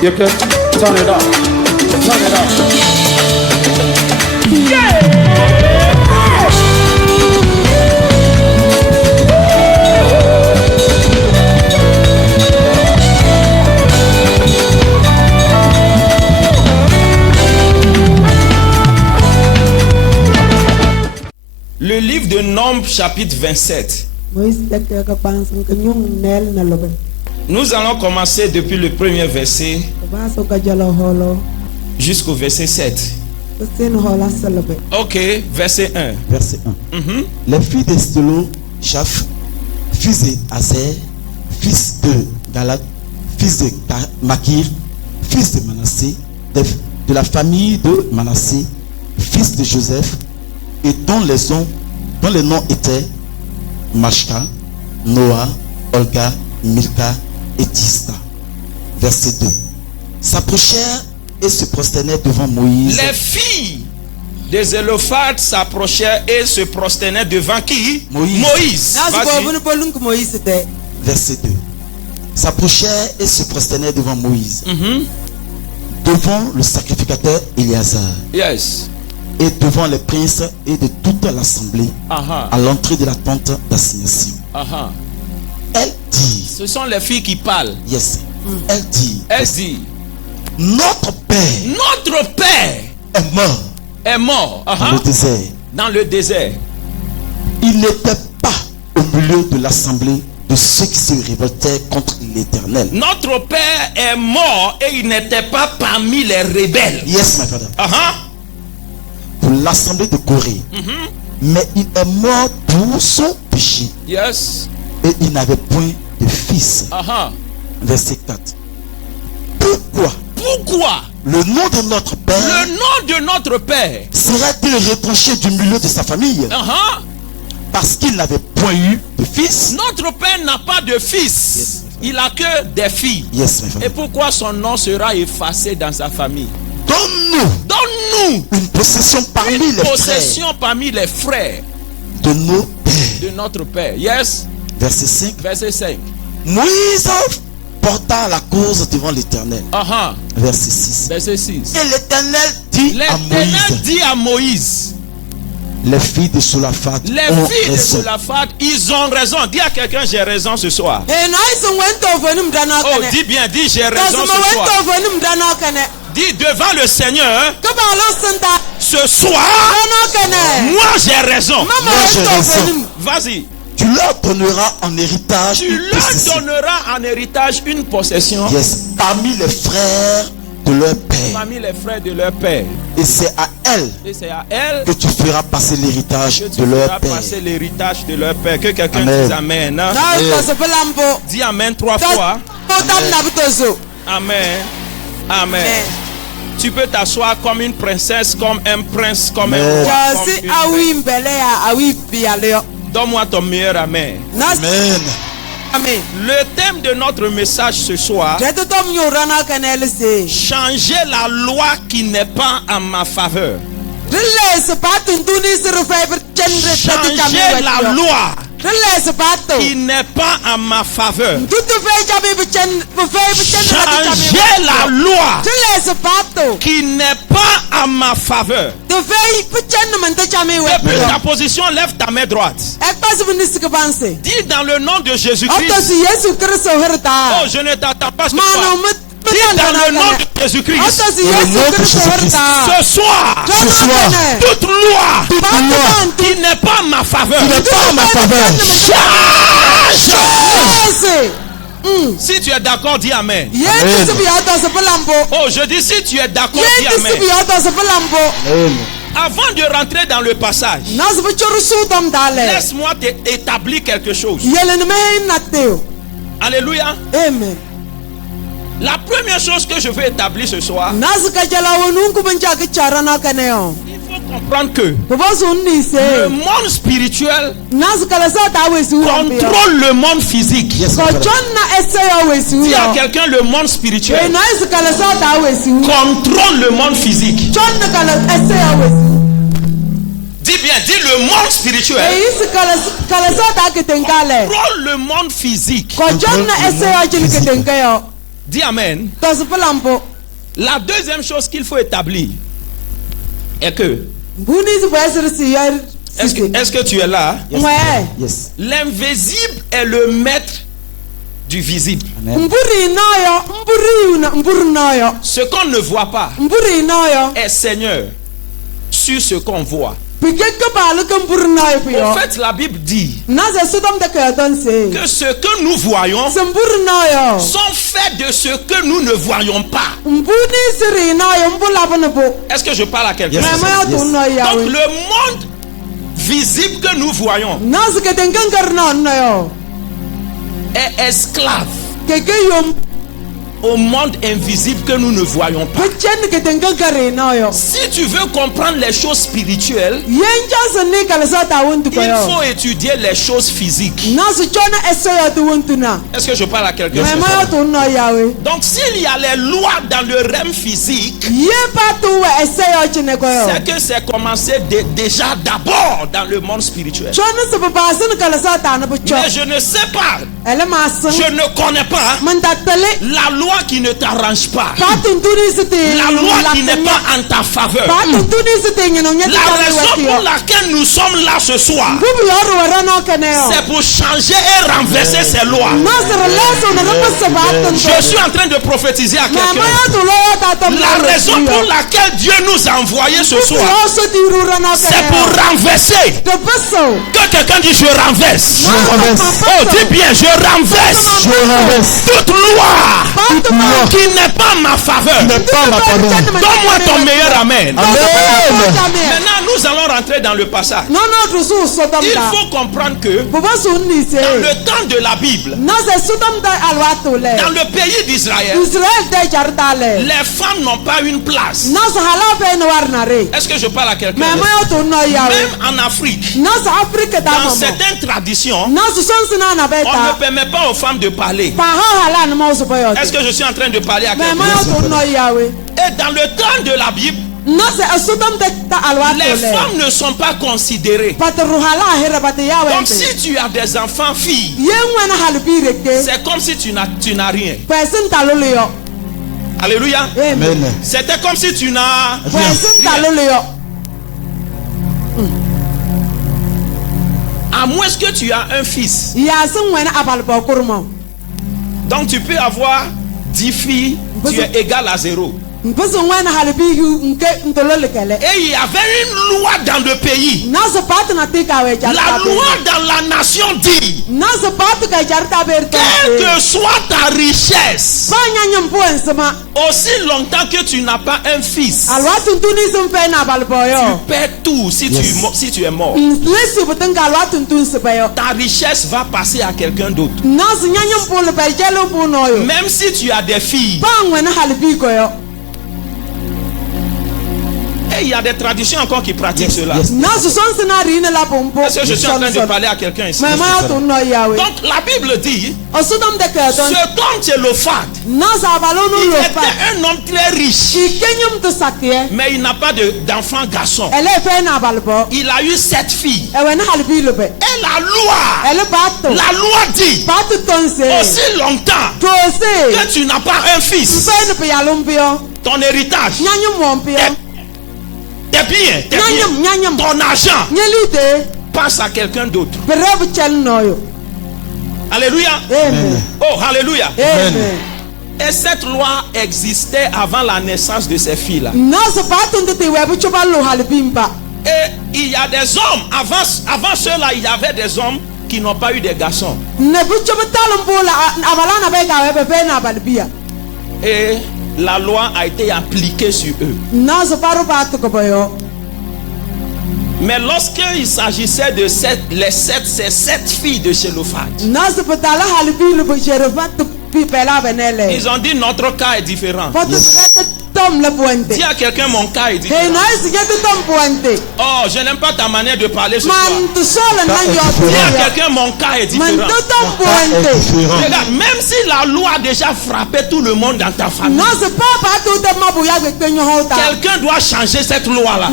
You can turn it up. Turn it up. Le livre de Nombres chapitre 27. Nous allons commencer depuis le premier verset jusqu'au verset 7. Ok, verset 1. Verset 1. Les filles d'Estelo, Chaf, fils d'Azer, fils de Galad, fils de Makir, fils de Manassé, de la famille de Manassé, fils de Joseph, et dont les noms étaient Mashka, Noah, Olga, Milka et Tista. Verset 2. S'approchèrent et se prosternaient devant Moïse. Les filles des Zélophate s'approchèrent et se prosternaient devant qui? Moïse. Vas-y. Verset 2. S'approchèrent et se prosternaient devant Moïse. Devant le sacrificateur Éléazar. Yes. Et devant les princes et de toute l'assemblée à l'entrée de la tente d'assignation. Elle dit. Ce sont les filles qui parlent. Yes. Elle dit. Notre père est mort dans le désert. Dans le désert. Il n'était pas au milieu de l'assemblée de ceux qui se révoltaient contre l'Éternel. Notre père est mort et il n'était pas parmi les rebelles. Yes, my father. Pour l'assemblée de Corée. Mais il est mort pour son péché. Yes. Et il n'avait point de fils. Verset 4. Pourquoi le nom de notre père serait-il retranché du milieu de sa famille? Parce qu'il n'avait point eu de fils. Notre père n'a pas de fils. Yes. Il a que des filles. Yes, et pourquoi son nom sera effacé dans sa famille? Donne-nous une possession parmi les frères de nos pères. De notre père. Yes. Verset 5. Moïse porta la cause devant l'Éternel. Verset 6. Et l'Éternel dit à Moïse. Les filles de Solaphat ils ont raison. Dis à quelqu'un, j'ai raison ce soir. Oh, dis bien, dis j'ai raison ce soir. Dis devant le Seigneur, ce soir, moi j'ai raison. Vas-y. Tu leur donneras en héritage une possession. Yes. Parmi les frères de leur père. Et c'est à elle que tu feras passer l'héritage de leur père. Que quelqu'un dise Amen. Dis Amen 3 fois. Amen. Amen. Tu peux t'asseoir comme une princesse, comme un prince, comme un roi. Donne-moi ton meilleur Amen. Amen. Amen. Le thème de notre message ce soir, changer la loi qui n'est pas en ma faveur. Changer la loi qui n'est pas en ma faveur. Changer la loi qui n'est pas en ma faveur. Depuis ta position, lève ta main droite. Dis dans le nom de Jésus-Christ. Oh, je ne t'attends pas ce soir. Dis dans le nom de Jésus-Christ. Ce soir, toute loi qui n'est pas en ma faveur. Change. Si tu es d'accord, dis Amen. Oh, je dis si tu es d'accord, dis Amen. Avant de rentrer dans le passage, laisse-moi t'établir quelque chose. Alléluia. Amen. La première chose que je veux établir ce soir, il faut comprendre que le monde spirituel contrôle le monde physique. Dis à quelqu'un, le monde spirituel contrôle le monde physique. Dis bien, dis le monde spirituel contrôle le monde physique. Dis amen. La deuxième chose qu'il faut établir est que est-ce que tu es là? Yes. Yes. L'invisible est le maître du visible. Amen. Ce qu'on ne voit pas est Seigneur sur ce qu'on voit. En fait, la Bible dit que ce que nous voyons sont faits de ce que nous ne voyons pas. Est-ce que je parle à quelqu'un? Yes. Donc le monde visible que nous voyons est esclave au monde invisible que nous ne voyons pas. Si tu veux comprendre les choses spirituelles, il faut étudier les choses physiques. Est-ce que je parle à quelqu'un? Donc s'il y a les lois dans le realm physique, c'est que c'est commencé déjà d'abord dans le monde spirituel. Mais je ne sais pas, je ne connais pas la loi qui ne t'arrange pas, la loi qui n'est pas en ta faveur. La raison pour laquelle nous sommes là ce soir, c'est pour changer et renverser ces lois. Je suis en train de prophétiser à quelqu'un. La raison pour laquelle Dieu nous a envoyés ce soir, c'est pour renverser. Que quelqu'un dit je renverse. Oh, dis bien je renverse. Toute loi qui n'est pas ma faveur. Donne-moi ton meilleur amen. Maintenant nous allons rentrer dans le passage. Il faut comprendre que dans le temps de la Bible, dans le pays d'Israël, les femmes n'ont pas une place. Est-ce que je parle à quelqu'un? Même en Afrique, dans certaines traditions, on ne permet pas aux femmes de parler. Est-ce que je suis en train de parler à quelqu'un? Et dans le temps de la Bible, les femmes ne sont pas considérées. Donc si tu as des enfants filles, c'est comme si tu n'as rien. Alléluia. C'était comme si tu n'as rien. À moins que tu as un fils. Donc tu peux avoir 10 filles, tu es égal à 0. Et il y avait une loi dans le pays. La loi dans la nation dit, quelle que soit ta richesse, aussi longtemps que tu n'as pas un fils, tu perds tout si tu es mort. Ta richesse va passer à quelqu'un d'autre. Même si tu as des filles. Et il y a des traditions encore qui pratiquent cela. Est-ce que je suis en train de parler à quelqu'un ici? Donc la Bible dit, ce homme Thélophade, il était un homme très riche, mais il n'a pas d'enfant garçon. Il a eu 7 filles. Et la loi dit, aussi longtemps que tu n'as pas un fils, ton héritage, tes biens, ton argent passe à quelqu'un d'autre. Alléluia. Amen. Oh, alléluia. Amen. Et cette loi existait avant la naissance de ces filles-là. Et il y a des hommes, avant ceux-là, il y avait des hommes qui n'ont pas eu de garçons. Et la loi a été appliquée sur eux. Mais lorsqu'il s'agissait de ces 7 filles de Thélophade, ils ont dit notre cas est différent. Dis à quelqu'un mon cas est différent. Oh, je n'aime pas ta manière de parler ce soir. Dis à quelqu'un mon cas est différent. Regarde, même si la loi a déjà frappé tout le monde dans ta famille, quelqu'un doit changer cette loi-là.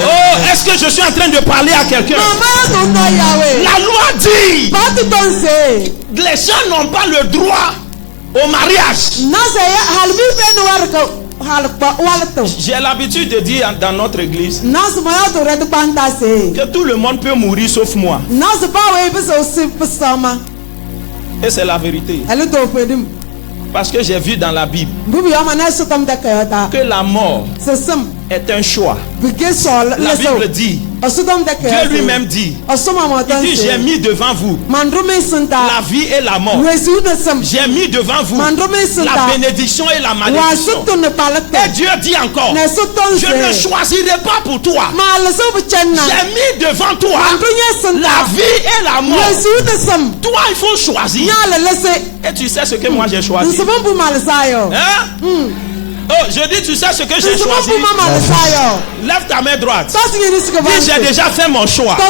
Oh, est-ce que je suis en train de parler à quelqu'un? La loi dit, les gens n'ont pas le droit au mariage. J'ai l'habitude de dire dans notre église que tout le monde peut mourir sauf moi. Et c'est la vérité. Parce que j'ai vu dans la Bible que la mort est un choix. La Bible dit, Dieu lui-même dit, il dit, j'ai mis devant vous la vie et la mort. J'ai mis devant vous la bénédiction et la malédiction. Et Dieu dit encore, je ne choisirai pas pour toi. J'ai mis devant toi la vie et la mort. Toi, il faut choisir. Et tu sais ce que moi j'ai choisi. Hein? Oh, je dis, tu sais ce que j'ai choisi? Lève ta main droite. Dis, j'ai déjà fait mon choix. Oh,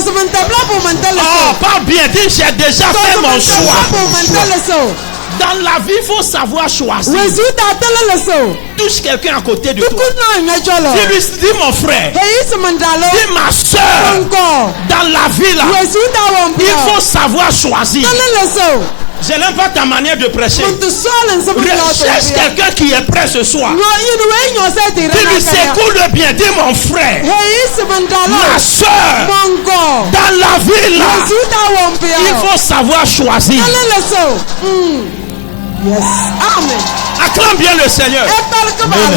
parle bien. Dis, j'ai déjà fait mon choix. Dans la vie, il faut savoir choisir. Touche quelqu'un à côté de toi. Dis mon frère. Dis ma soeur. Dans la vie, là, il faut savoir choisir. Je n'aime pas ta manière de prêcher. Recherche quelqu'un qui est prêt ce soir. Dis lui, écoute bien. Dis mon frère, ma soeur, dans la vie là, il faut savoir choisir. Yes. Amen. Acclame bien le Seigneur. Amen.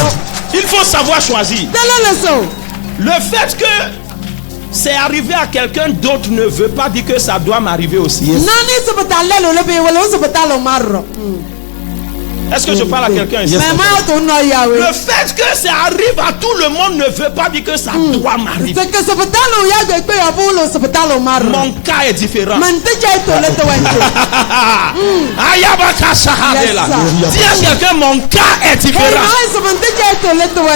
Il faut savoir choisir. Le fait que c'est arrivé à quelqu'un d'autre ne veut pas dire que ça doit m'arriver aussi. Yes. Est-ce que je parle à quelqu'un ici? Yes. Le fait que ça arrive à tout le monde ne veut pas dire que ça doit m'arriver. Mon cas est différent. Dis à quelqu'un, mon cas est différent.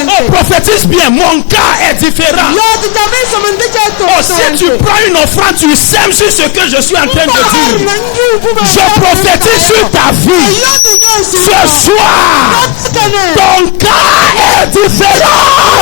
Oh, prophétise bien, mon cas est différent. Oh, si tu prends une offrande, tu sèmes sur ce que je suis en train de dire. Je prophétise sur ta vie. Ce soir, ton cas est différent.